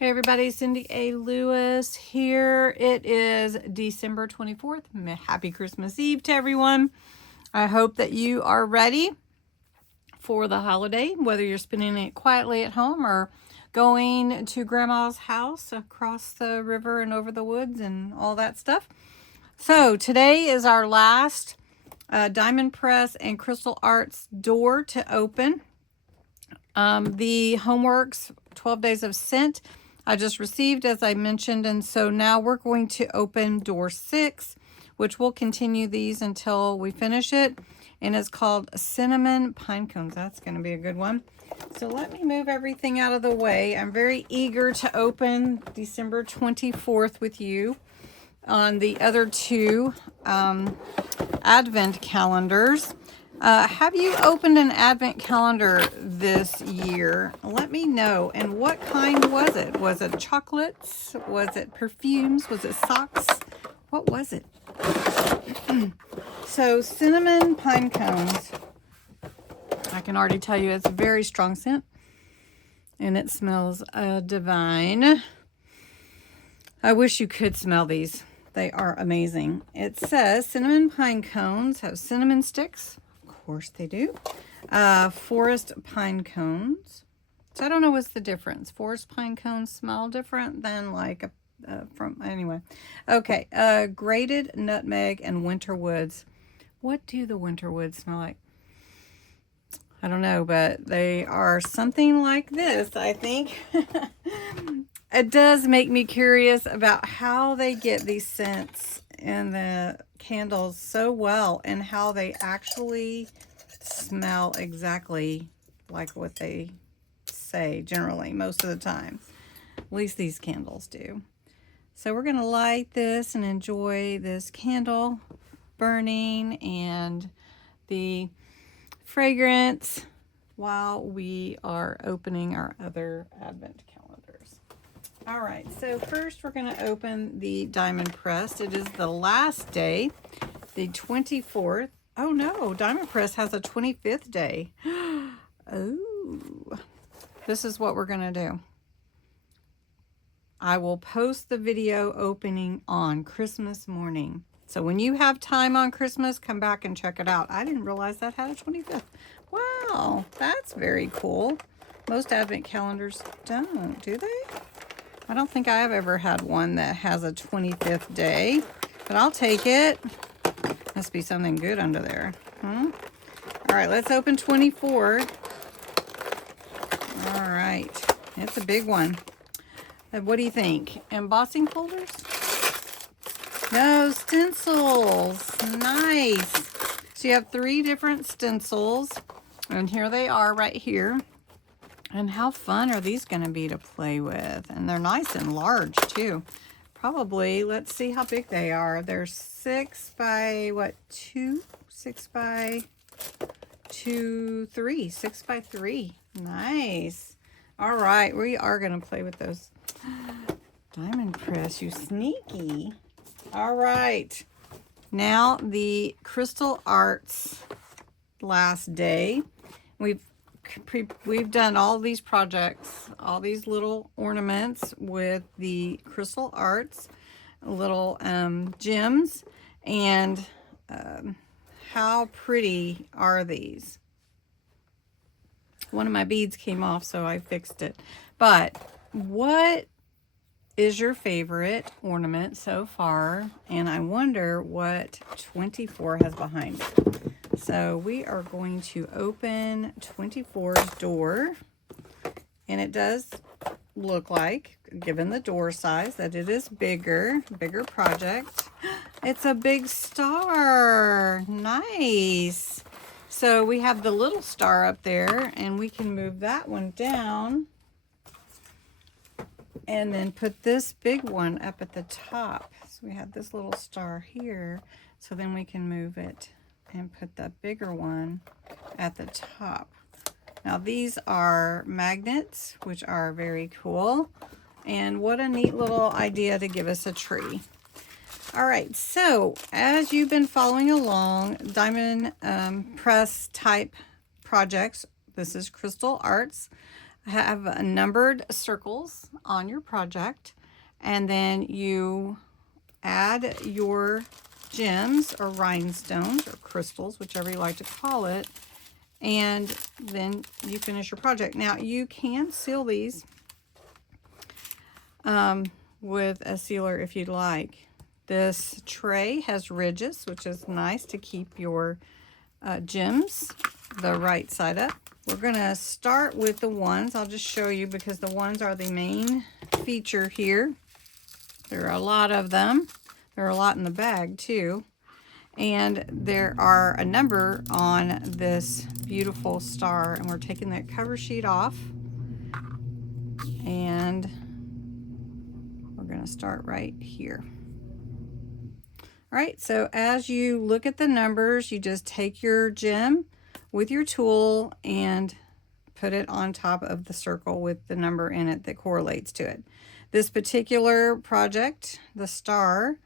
Hey everybody, Cindy A. Lewis here. It is December 24th. Happy Christmas Eve to everyone. I hope that you are ready for the holiday, whether you're spending it quietly at home or going to grandma's house across the river and over the woods and all that stuff. So today is our last Diamond Press and Crystal Arts door to open. The Homeworx 12 Days of Scent I just received, as I mentioned, and so now we're going to open door 6, which will continue these until we finish it, and it's called Cinnamon Pine Cones. That's going to be a good one. So let me move everything out of the way. I'm very eager to open December 24th with you on the other two advent calendars. Have you opened an advent calendar this year? Let me know. And what kind was it? Was it chocolates? Was it perfumes? Was it socks? What was it? So cinnamon pine cones. I can already tell you it's a very strong scent. And it smells divine. I wish you could smell these. They are amazing. It says cinnamon pine cones have cinnamon sticks. Of course they do. Forest pine cones. So I don't know what's the difference. Forest pine cones smell different than like anyway. Okay. Grated nutmeg and winter woods. What do the winter woods smell like? I don't know, but they are something like this, I think. It does make me curious about how they get these scents in the candles so well and how they actually smell exactly like what they say generally most of the time. At least these candles do. So we're going to light this and enjoy this candle burning and the fragrance while we are opening our other advent calendars. All right, so first we're going to open the Diamond Press. It is the last day, the 24th. Oh no, Diamond Press has a 25th day. Oh, this is what we're going to do. I will post the video opening on Christmas morning. So when you have time on Christmas, come back and check it out. I didn't realize that had a 25th. Wow, that's very cool. Most advent calendars don't, do they? I don't think I've ever had one that has a 25th day, but I'll take it. Must be something good under there. All right, let's open 24. All right, it's a big one. What do you think? Embossing folders? No, stencils. Nice. So you have 3 different stencils, and here they are right here. And how fun are these going to be to play with? And they're nice and large too. Probably, let's see how big they are. They're 6 by what, 2? 6 by 2, 3. 6 by 3. Nice. All right, we are going to play with those. Diamond Press, you sneaky. All right. Now the Crystal Arts last day. We've done all these projects, all these little ornaments with the Crystal Arts, little gems, and how pretty are these? One of my beads came off, so I fixed it. But what is your favorite ornament so far? And I wonder what 24 has behind it. So we are going to open 24's door, and it does look like, given the door size, that it is bigger project. It's a big star. Nice. So we have the little star up there, and we can move that one down and then put this big one up at the top. So we have this little star here, so then we can move it and put the bigger one at the top. Now these are magnets, which are very cool. And what a neat little idea to give us a tree. All right, so as you've been following along, Diamond Press type projects, this is Crystal Arts, have numbered circles on your project, and then you add your gems or rhinestones or crystals, whichever you like to call it, and then you finish your project. Now you can seal these with a sealer if you'd like. This tray has ridges, which is nice to keep your gems the right side up. We're gonna start with the ones. I'll just show you because the ones are the main feature here. There are a lot of them. There are a lot in the bag too. And there are a number on this beautiful star, and we're taking that cover sheet off, and we're going to start right here. All right, so as you look at the numbers, you just take your gem with your tool and put it on top of the circle with the number in it that correlates to it. This particular project, the star,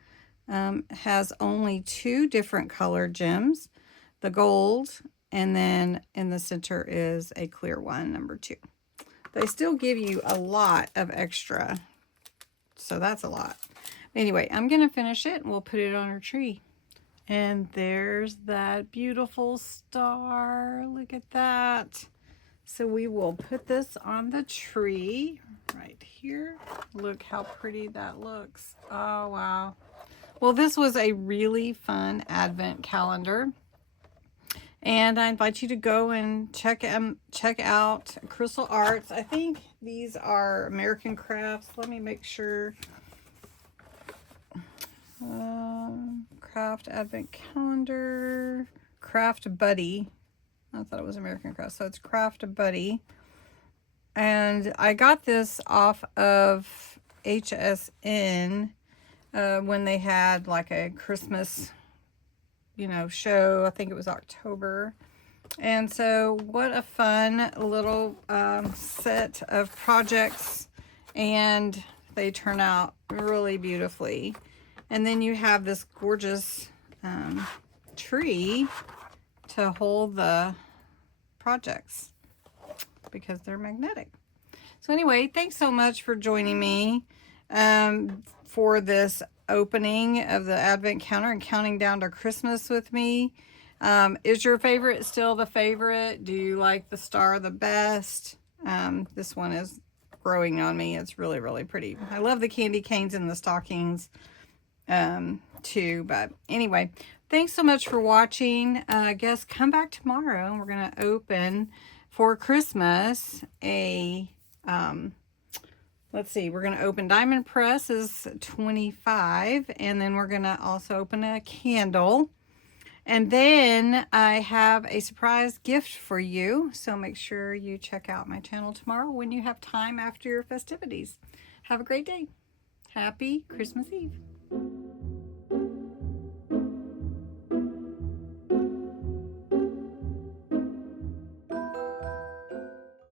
has only 2 different colored gems, the gold, and then in the center is a clear one, number 2. They still give you a lot of extra, so that's a lot. Anyway, I'm going to finish it and we'll put it on our tree. And there's that beautiful star. Look at that. So we will put this on the tree right here. Look how pretty that looks. Oh, wow. Well, this was a really fun advent calendar, and I invite you to go and check out Crystal Arts. I think these are American Crafts. Let me make sure. Craft Advent Calendar, Craft Buddy. I thought it was American Crafts, so it's Craft Buddy. And I got this off of HSN. When they had like a Christmas, show. I think it was October. And so what a fun little set of projects, and they turn out really beautifully. And then you have this gorgeous tree to hold the projects because they're magnetic. So anyway, thanks so much for joining me for this opening of the Advent Counter and counting down to Christmas with me. Is your favorite still the favorite? Do you like the star the best? This one is growing on me. It's really, really pretty. I love the candy canes and the stockings too. But anyway, thanks so much for watching. I guess come back tomorrow and we're going to open for Christmas a let's see, we're going to open Diamond Presses 25, and then we're going to also open a candle. And then I have a surprise gift for you, so make sure you check out my channel tomorrow when you have time after your festivities. Have a great day. Happy Christmas Eve.